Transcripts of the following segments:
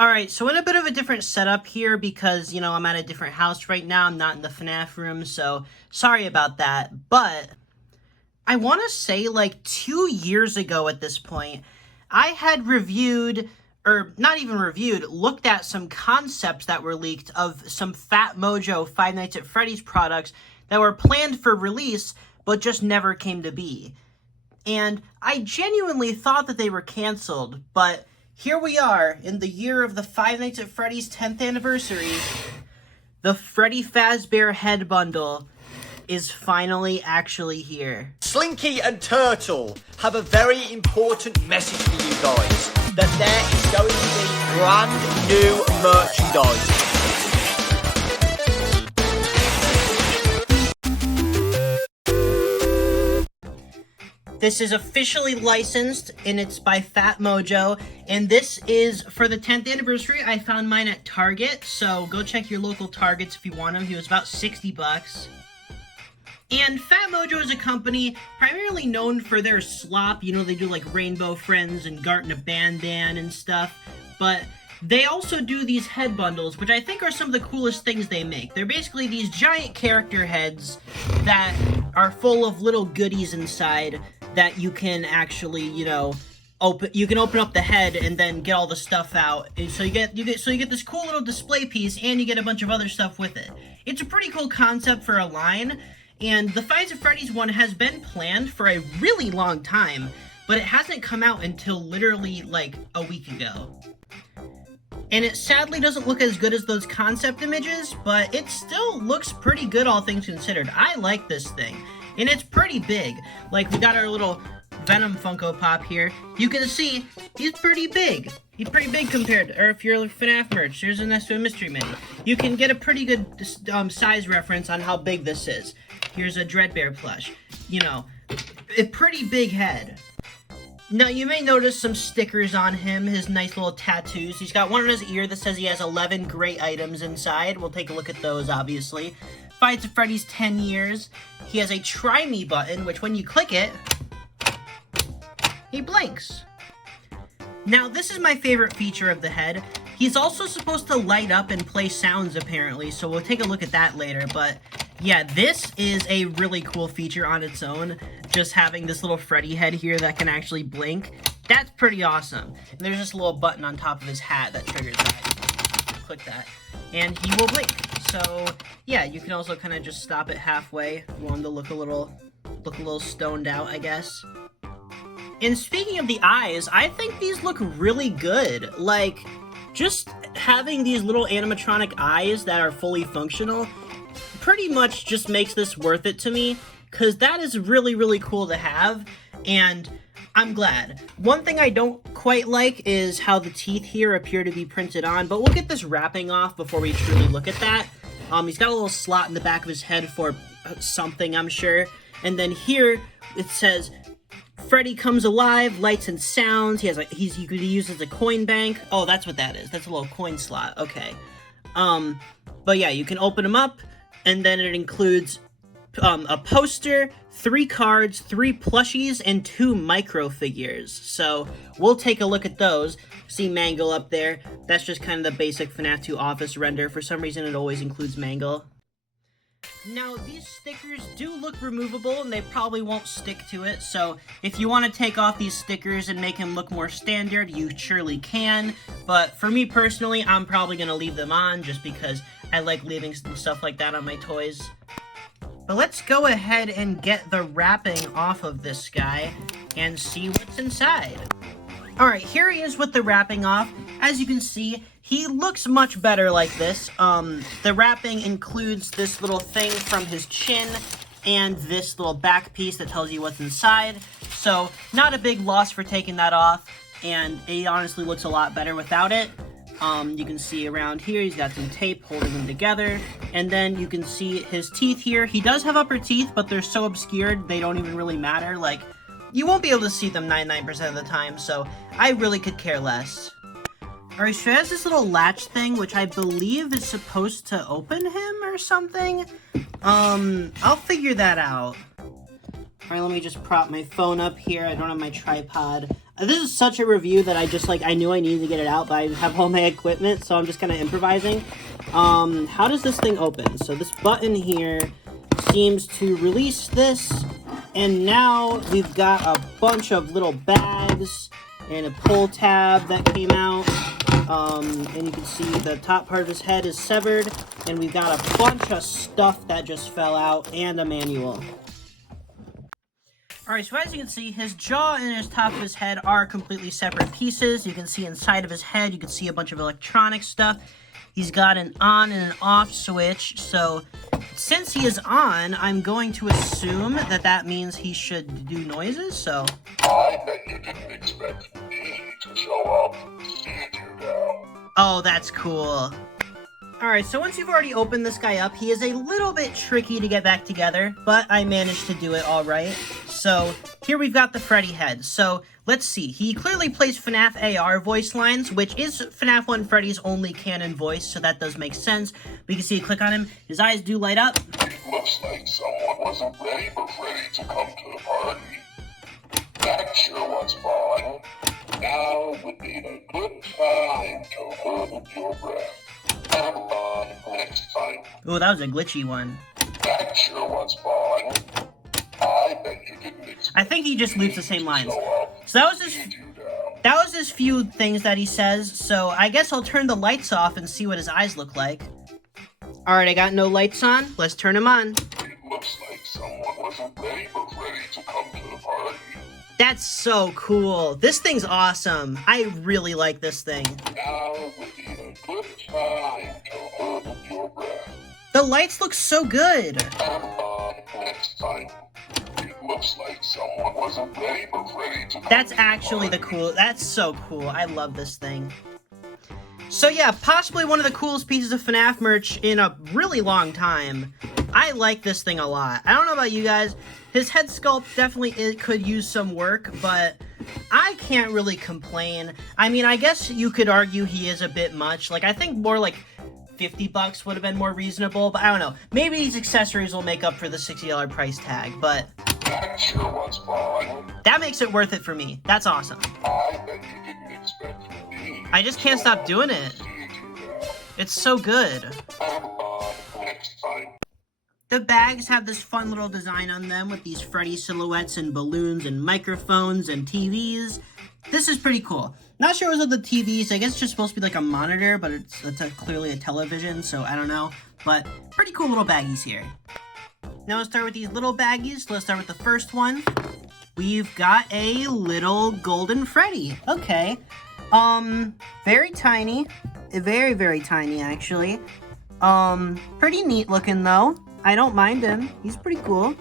Alright, so in a bit of a different setup here because, you know, I'm at a different house right now. I'm not in the FNAF room, so sorry about that. But I want to say like 2 years ago at this point, I had reviewed, or not even reviewed, looked at some concepts that were leaked of some Phatmojo Five Nights at Freddy's products that were planned for release, but just never came to be. And I genuinely thought that they were canceled, but here we are, in the year of the Five Nights at Freddy's 10th anniversary. The Freddy Fazbear head bundle is finally actually here. Slinky and Turtle have a very important message for you guys. That there is going to be brand new merchandise. This is officially licensed, and it's by Phatmojo, and this is for the 10th anniversary. I found mine at Target, so go check your local Targets if you want them. He was about 60 bucks. And Phatmojo is a company primarily known for their slop. You know, they do like Rainbow Friends and Garten of Bandan and stuff, but they also do these head bundles, which I think are some of the coolest things they make. They're basically these giant character heads that are full of little goodies inside that you can actually, you know, open up the head and then get all the stuff out. And so you get this cool little display piece, and you get a bunch of other stuff with it. It's a pretty cool concept for a line, and the Five Nights at Freddy's one has been planned for a really long time, but it hasn't come out until literally like a week ago. And it sadly doesn't look as good as those concept images, but it still looks pretty good, all things considered. I like this thing, and it's pretty big. Like, we got our little Venom Funko Pop here. You can see he's pretty big. He's pretty big compared to, or if you're FNAF merch, there's a Next to a Mystery Mini. You can get a pretty good size reference on how big this is. Here's a Dreadbear plush. You know, a pretty big head. Now, you may notice some stickers on him, his nice little tattoos. He's got one on his ear that says he has 11 great items inside. We'll take a look at those, obviously. Five Nights at Freddy's 10 years. He has a Try Me button, which when you click it, he blinks. Now, this is my favorite feature of the head. He's also supposed to light up and play sounds, apparently, so we'll take a look at that later, but yeah, this is a really cool feature on its own. Just having this little Freddy head here that can actually blink. That's pretty awesome. And there's this little button on top of his hat that triggers that. Click that, and he will blink. So yeah, you can also kind of just stop it halfway. You want him to look a little stoned out, I guess. And speaking of the eyes, I think these look really good. Like, just having these little animatronic eyes that are fully functional pretty much just makes this worth it to me, because that is really, really cool to have, and I'm glad. One thing I don't quite like is how the teeth here appear to be printed on, but we'll get this wrapping off before we truly look at that. He's got a little slot in the back of his head for something, I'm sure, and then here it says, Freddy comes alive, lights and sounds. You could use as a coin bank. Oh, that's what that is. That's a little coin slot. Okay. But yeah, you can open them up, and then it includes a poster, 3 cards, 3 plushies, and 2 micro figures. So we'll take a look at those. See Mangle up there. That's just kind of the basic FNAF 2 office render. For some reason, it always includes Mangle. Now, these stickers do look removable, and they probably won't stick to it, so if you want to take off these stickers and make them look more standard, you surely can, but for me personally, I'm probably going to leave them on, just because I like leaving stuff like that on my toys. But let's go ahead and get the wrapping off of this guy, and see what's inside. Alright, here he is with the wrapping off. As you can see, he looks much better like this. The wrapping includes this little thing from his chin and this little back piece that tells you what's inside. So, not a big loss for taking that off, and it honestly looks a lot better without it. You can see around here, he's got some tape holding them together, and then you can see his teeth here. He does have upper teeth, but they're so obscured, they don't even really matter. Like, you won't be able to see them 99% of the time, so I really could care less. Alright, so he has this little latch thing, which I believe is supposed to open him or something. I'll figure that out. Alright, let me just prop my phone up here. I don't have my tripod. This is such a review that I just, like, I knew I needed to get it out, but I have all my equipment, so I'm just kind of improvising. How does this thing open? So this button here seems to release this, and now we've got a bunch of little bags and a pull tab that came out. And you can see the top part of his head is severed, and we've got a bunch of stuff that just fell out, and a manual. Alright, so as you can see, his jaw and his top of his head are completely separate pieces. You can see inside of his head, you can see a bunch of electronic stuff. He's got an on and an off switch, so since he is on, I'm going to assume that that means he should do noises, so... I bet you didn't expect me to show up, did you now? Oh, that's cool. Alright, so once you've already opened this guy up, he is a little bit tricky to get back together, but I managed to do it alright. So, here we've got the Freddy head. So, let's see. He clearly plays FNAF AR voice lines, which is FNAF 1 Freddy's only canon voice, so that does make sense. We can see you click on him, his eyes do light up. It looks like someone wasn't ready for Freddy to come to the party. That sure was fun. Now would be a good time to hold your breath. Come on, next time. Ooh, that was a glitchy one. That sure was fun. I bet you didn't expect I think he just leaves the same lines. show up, So that was his... did you now? That was his few things that he says, so I guess I'll turn the lights off and see what his eyes look like. Alright, I got no lights on. Let's turn them on. It looks like someone wasn't ready for Freddy to come to the party. That's so cool. This thing's awesome. I really like this thing. Now would be a good time to hold your breath. The lights look so good. Come on, next time. It looks like someone wasn't ready for Freddy to come That's to the actually the party. cool. That's so cool. I love this thing. So yeah, possibly one of the coolest pieces of FNAF merch in a really long time. I like this thing a lot. I don't know about you guys. His head sculpt definitely could use some work, but I can't really complain. I mean, I guess you could argue he is a bit much. Like, I think more like $50 would have been more reasonable, but I don't know. Maybe these accessories will make up for the $60 price tag, but That sure was fun. that makes it worth it for me. That's awesome. I bet you didn't expect me. I just can't stop doing it. Did you now? It's so good. Come on, next time. The bags have this fun little design on them with these Freddy silhouettes and balloons and microphones and TVs. This is pretty cool. Not sure what's with the TVs. I guess it's just supposed to be like a monitor, but it's clearly a television, so I don't know. But pretty cool little baggies here. Now let's start with these little baggies. Let's start with the first one. We've got a little Golden Freddy. Okay. Very tiny. Very, very tiny, actually. Pretty neat looking, though. I don't mind him. He's pretty cool.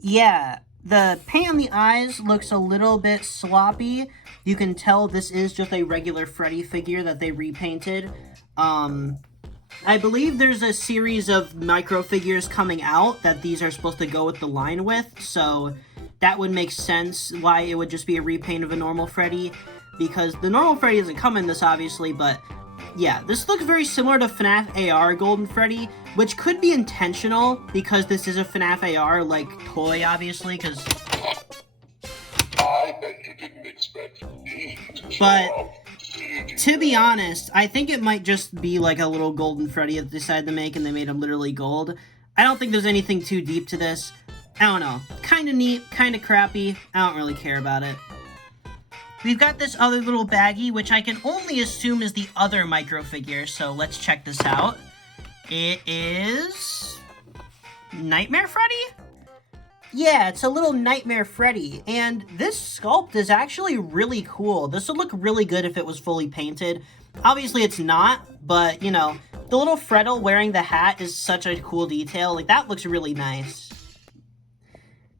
Yeah. The paint on the eyes looks a little bit sloppy. You can tell this is just a regular Freddy figure that they repainted. I believe there's a series of micro figures coming out that these are supposed to go with the line with, so that would make sense why it would just be a repaint of a normal Freddy, because the normal Freddy doesn't come in this, obviously, but yeah, this looks very similar to FNAF AR Golden Freddy, which could be intentional, because this is a FNAF AR, like, toy, obviously, because... I bet you didn't expect me to show But, up. Did you to be now? honest, I think it might just be like a little Golden Freddy that they decided to make, and they made him literally gold. I don't think there's anything too deep to this. I don't know. Kinda neat, kinda crappy. I don't really care about it. We've got this other little baggie, which I can only assume is the other micro figure, so let's check this out. It is... Nightmare Freddy? Yeah, it's a little Nightmare Freddy, and this sculpt is actually really cool. This would look really good if it was fully painted. Obviously it's not, but, you know, the little Freddle wearing the hat is such a cool detail. Like, that looks really nice.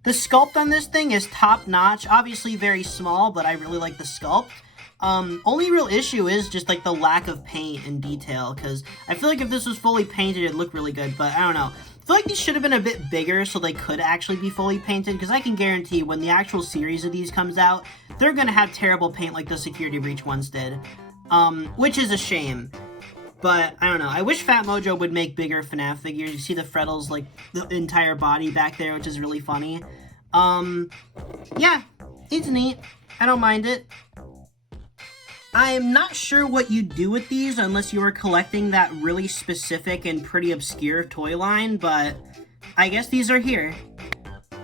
The sculpt on this thing is top-notch. Obviously very small, but I really like the sculpt. Only real issue is just, like, the lack of paint and detail, because I feel like if this was fully painted, it'd look really good, but I don't know. I feel like these should have been a bit bigger so they could actually be fully painted, because I can guarantee when the actual series of these comes out, they're going to have terrible paint like the Security Breach ones did, which is a shame. But, I don't know, I wish Phatmojo would make bigger FNAF figures. You see the Freddle's, like, the entire body back there, which is really funny. Yeah, It's neat. I don't mind it. I'm not sure what you do with these unless you were collecting that really specific and pretty obscure toy line, but I guess these are here.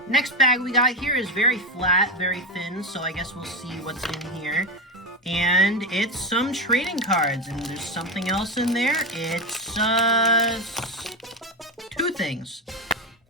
Next bag we got here is very flat, very thin, so I guess we'll see what's in here. And it's some trading cards, and there's something else in there. It's, two things.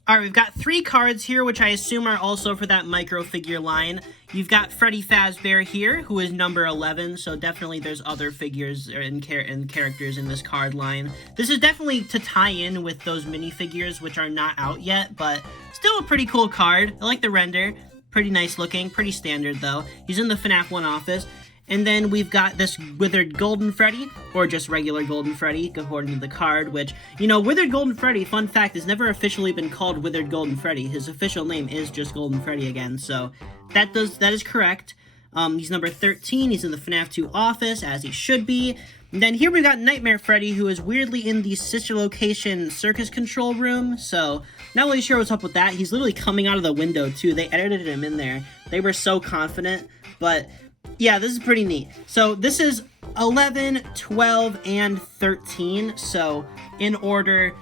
Alright, we've got 3 cards here, which I assume are also for that micro figure line. You've got Freddy Fazbear here, who is number 11, so definitely there's other figures and characters in this card line. This is definitely to tie in with those minifigures, which are not out yet, but still a pretty cool card. I like the render. Pretty nice looking, pretty standard though. He's in the FNAF 1 office. And then we've got this Withered Golden Freddy, or just regular Golden Freddy, according to the card, which, you know, Withered Golden Freddy, fun fact, has never officially been called Withered Golden Freddy. His official name is just Golden Freddy again, so that is correct. He's number 13, he's in the FNAF 2 office, as he should be. And then here we got Nightmare Freddy, who is weirdly in the sister location circus control room, so not really sure what's up with that. He's literally coming out of the window, too. They edited him in there. They were so confident, but yeah, this is pretty neat. So this is 11, 12, and 13. So in order,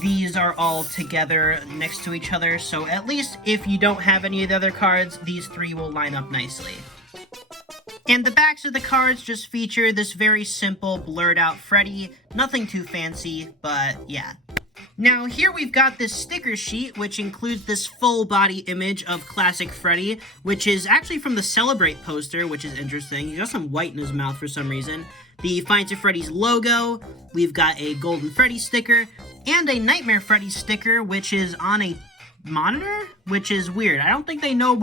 these are all together next to each other. So at least if you don't have any of the other cards, these 3 will line up nicely. And the backs of the cards just feature this very simple, blurred out Freddy. Nothing too fancy, but yeah. Now, here we've got this sticker sheet, which includes this full body image of classic Freddy, which is actually from the Celebrate poster, which is interesting. He's got some white in his mouth for some reason. The Five Nights at Freddy's logo, we've got a Golden Freddy sticker, and a Nightmare Freddy sticker, which is on a monitor, which is weird. I don't think they know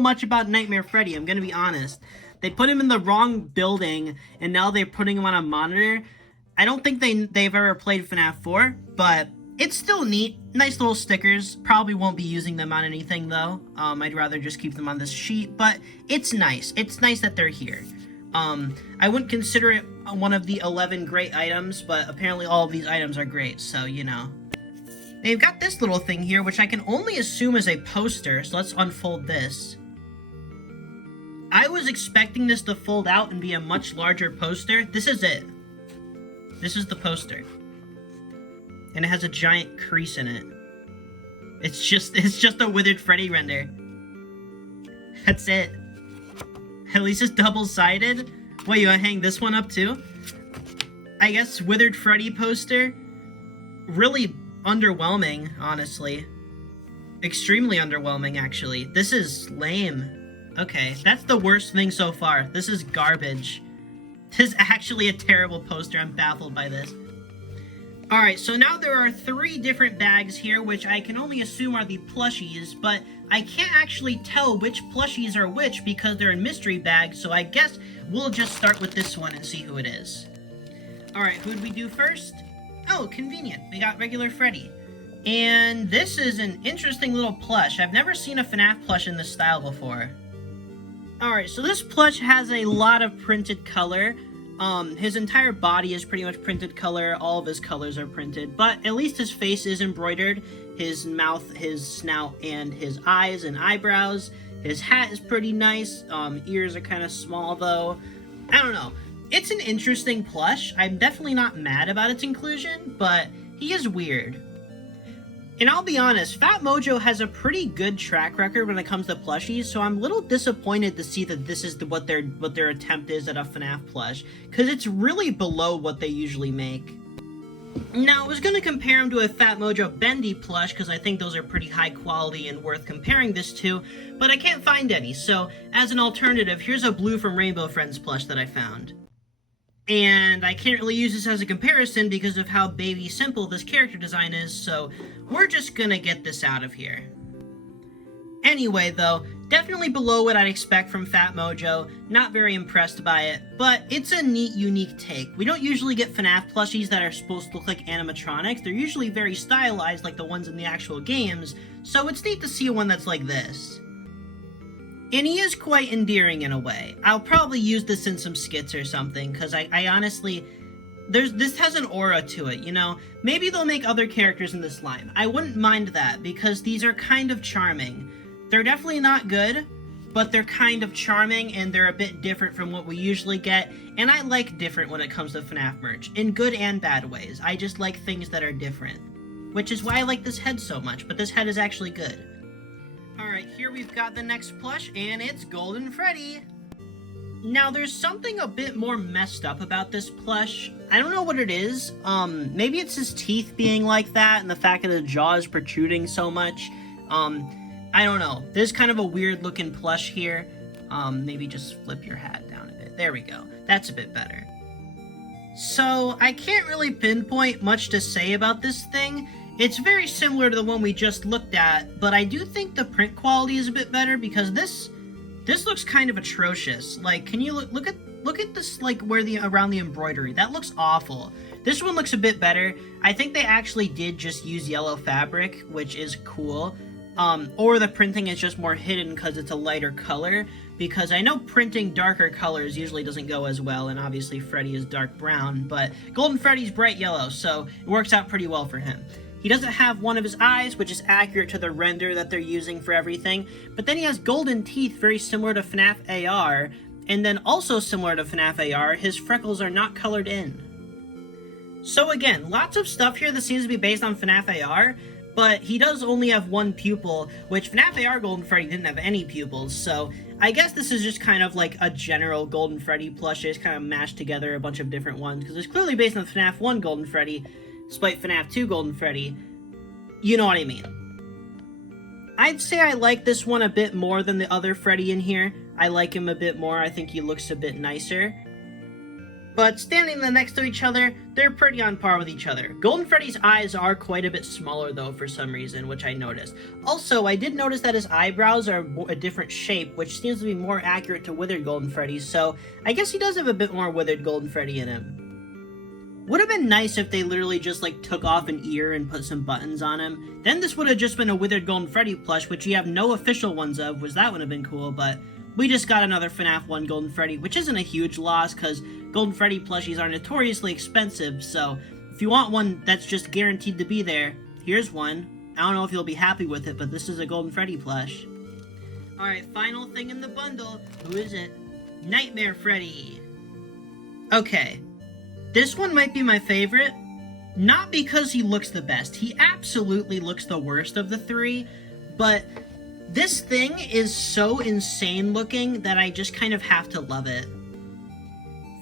much about Nightmare Freddy, I'm gonna be honest. They put him in the wrong building, and now they're putting him on a monitor. I don't think they've ever played FNAF 4, but it's still neat. Nice little stickers. Probably won't be using them on anything, though. I'd rather just keep them on this sheet, but it's nice. It's nice that they're here. I wouldn't consider it one of the 11 great items, but apparently all of these items are great, so, you know. They've got this little thing here, which I can only assume is a poster, so let's unfold this. I was expecting this to fold out and be a much larger poster. This is it. This is the poster. And it has a giant crease in it. It's just a Withered Freddy render. That's it. At least it's double-sided. What, you wanna hang this one up too? I guess Withered Freddy poster. Really underwhelming, honestly. Extremely underwhelming, actually. This is lame. Okay, that's the worst thing so far. This is garbage. This is actually a terrible poster. I'm baffled by this. Alright, so now there are 3 different bags here, which I can only assume are the plushies, but I can't actually tell which plushies are which because they're in mystery bags, so I guess we'll just start with this one and see who it is. Alright, who'd we do first? Oh, convenient. We got regular Freddy. And this is an interesting little plush. I've never seen a FNAF plush in this style before. Alright, so this plush has a lot of printed color. His entire body is pretty much printed color. All of his colors are printed, but at least his face is embroidered. His mouth, his snout, and his eyes and eyebrows. His hat is pretty nice. Ears are kind of small, though. I don't know. It's an interesting plush. I'm definitely not mad about its inclusion, but he is weird. And I'll be honest, Phatmojo has a pretty good track record when it comes to plushies, so I'm a little disappointed to see that this is what their attempt is at a FNAF plush, because it's really below what they usually make. Now, I was going to compare him to a Phatmojo Bendy plush, because I think those are pretty high quality and worth comparing this to, but I can't find any, so as an alternative, here's a Blue from Rainbow Friends plush that I found. And I can't really use this as a comparison because of how baby simple this character design is, so we're just gonna get this out of here. Anyway, though, definitely below what I'd expect from Phatmojo, not very impressed by it, but it's a neat, unique take. We don't usually get FNAF plushies that are supposed to look like animatronics. They're usually very stylized like the ones in the actual games, so it's neat to see one that's like this. And he is quite endearing in a way. I'll probably use this in some skits or something, because I honestly... This has an aura to it, you know? Maybe they'll make other characters in this line. I wouldn't mind that, because these are kind of charming. They're definitely not good, but they're kind of charming and they're a bit different from what we usually get, and I like different when it comes to FNAF merch, in good and bad ways. I just like things that are different, which is why I like this head so much, but this head is actually good. Alright, here we've got the next plush, and it's Golden Freddy. Now, there's something a bit more messed up about this plush. I don't know what it is. Maybe it's his teeth being like that, and the fact that the jaw is protruding so much. I don't know. There's kind of a weird looking plush here. Maybe just flip your hat down a bit. There we go. That's a bit better. So, I can't really pinpoint much to say about this thing. It's very similar to the one we just looked at, but I do think the print quality is a bit better because this looks kind of atrocious. Like, can you look at this, like, around the embroidery? That looks awful. This one looks a bit better. I think they actually did just use yellow fabric, which is cool. Or the printing is just more hidden because it's a lighter color, because I know printing darker colors usually doesn't go as well, and obviously Freddy is dark brown, but Golden Freddy's bright yellow, so it works out pretty well for him. He doesn't have one of his eyes, which is accurate to the render that they're using for everything, but then he has golden teeth very similar to FNAF AR, and then also similar to FNAF AR, his freckles are not colored in. So again, lots of stuff here that seems to be based on FNAF AR, but he does only have one pupil, which FNAF AR Golden Freddy didn't have any pupils, so I guess this is just kind of like a general Golden Freddy plush. They just kind of mashed together a bunch of different ones, because it's clearly based on FNAF 1 Golden Freddy, despite FNAF 2 Golden Freddy. You know what I mean. I'd say I like this one a bit more than the other Freddy in here. I like him a bit more. I think he looks a bit nicer. But standing next to each other, they're pretty on par with each other. Golden Freddy's eyes are quite a bit smaller though for some reason, which I noticed. Also, I did notice that his eyebrows are a different shape, which seems to be more accurate to withered Golden Freddy, so I guess he does have a bit more withered Golden Freddy in him. Would have been nice if they literally just, like, took off an ear and put some buttons on him. Then this would have just been a withered Golden Freddy plush, which we have no official ones of, which that would have been cool, but we just got another FNAF 1 Golden Freddy, which isn't a huge loss, because Golden Freddy plushies are notoriously expensive, so if you want one that's just guaranteed to be there, here's one. I don't know if you'll be happy with it, but this is a Golden Freddy plush. Alright, final thing in the bundle. Who is it? Nightmare Freddy. Okay. This one might be my favorite, not because he looks the best. He absolutely looks the worst of the three, but this thing is so insane looking that I just kind of have to love it.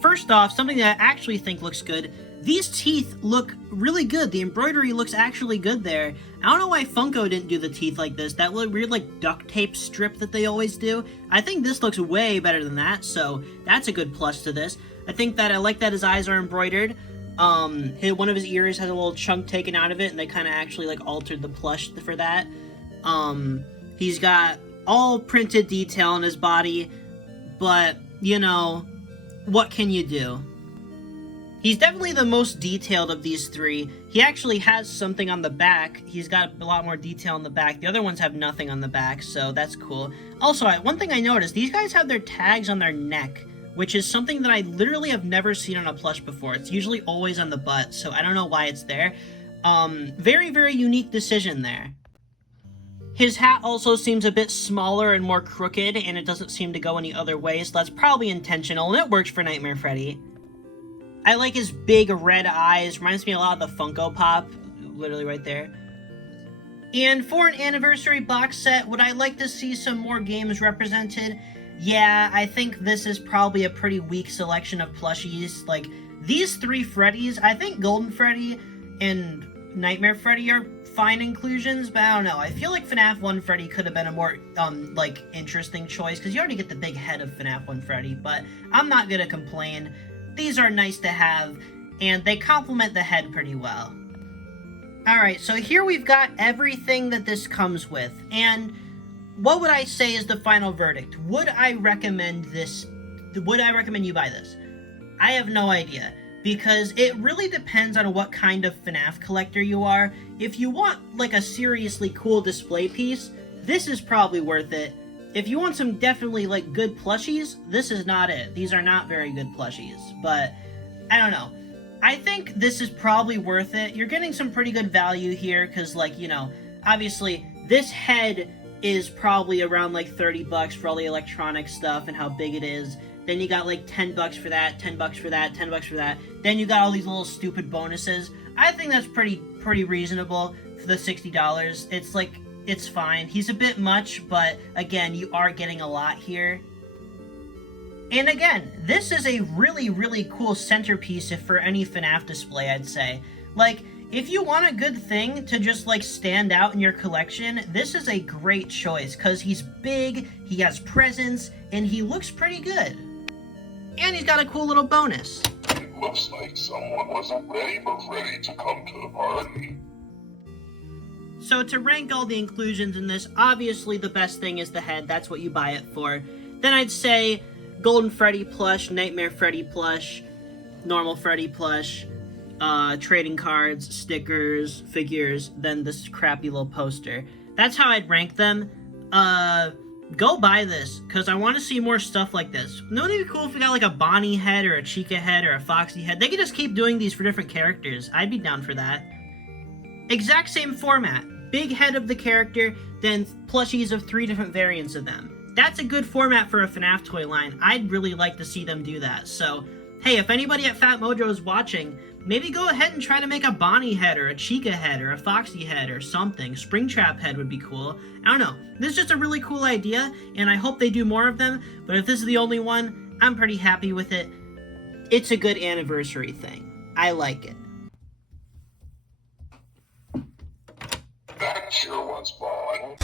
First off, something that I actually think looks good, these teeth look really good. The embroidery looks actually good there. I don't know why Funko didn't do the teeth like this. That weird, like, duct tape strip that they always do. I think this looks way better than that, so that's a good plus to this. I like that his eyes are embroidered. One of his ears has a little chunk taken out of it, and they kind of actually, like, altered the plush for that. He's got all printed detail on his body, but, you know, what can you do? He's definitely the most detailed of these three. He actually has something on the back. He's got a lot more detail on the back. The other ones have nothing on the back, so that's cool. Also, one thing I noticed, these guys have their tags on their neck, which is something that I literally have never seen on a plush before. It's usually always on the butt, so I don't know why it's there. Very, very unique decision there. His hat also seems a bit smaller and more crooked, and it doesn't seem to go any other way, so that's probably intentional, and it works for Nightmare Freddy. I like his big red eyes. Reminds me a lot of the Funko Pop, literally right there. And for an anniversary box set, would I like to see some more games represented? Yeah, I think this is probably a pretty weak selection of plushies. Like, these three Freddys, I think Golden Freddy and Nightmare Freddy are fine inclusions, but I don't know. I feel like FNAF 1 Freddy could have been a more, like, interesting choice, because you already get the big head of FNAF 1 Freddy, but I'm not gonna complain. These are nice to have, and they complement the head pretty well. Alright, so here we've got everything that this comes with, and what would I say is the final verdict? Would I recommend this? Would I recommend you buy this? I have no idea, because it really depends on what kind of FNAF collector you are. If you want, like, a seriously cool display piece, this is probably worth it. If you want some definitely, like, good plushies, this is not it. These are not very good plushies, but I don't know. I think this is probably worth it. You're getting some pretty good value here, because, like, you know, obviously, this head is probably around like 30 bucks for all the electronic stuff and how big it is. Then you got like 10 bucks for that, 10 bucks for that, 10 bucks for that. Then you got all these little stupid bonuses. I think that's pretty reasonable for the $60. It's like, it's fine. He's a bit much, but again, you are getting a lot here. And again, this is a really cool centerpiece for any FNAF display, I'd say. Like, if you want a good thing to just like stand out in your collection, this is a great choice because he's big, he has presence, and he looks pretty good. And he's got a cool little bonus. It looks like someone wasn't ready for Freddy to come to the party. So to rank all the inclusions in this, obviously the best thing is the head. That's what you buy it for. Then I'd say Golden Freddy plush, Nightmare Freddy plush, normal Freddy plush, trading cards, stickers, figures, then this crappy little poster. That's how I'd rank them. Go buy this, because I want to see more stuff like this. Wouldn't it be cool if we got like a Bonnie head, or a Chica head, or a Foxy head? They could just keep doing these for different characters. I'd be down for that. Exact same format. Big head of the character, then plushies of 3 different variants of them. That's a good format for a FNAF toy line. I'd really like to see them do that. So, hey, if anybody at Phatmojo is watching, maybe go ahead and try to make a Bonnie head, or a Chica head, or a Foxy head, or something. Springtrap head would be cool. I don't know. This is just a really cool idea, and I hope they do more of them. But if this is the only one, I'm pretty happy with it. It's a good anniversary thing. I like it. That sure was fun.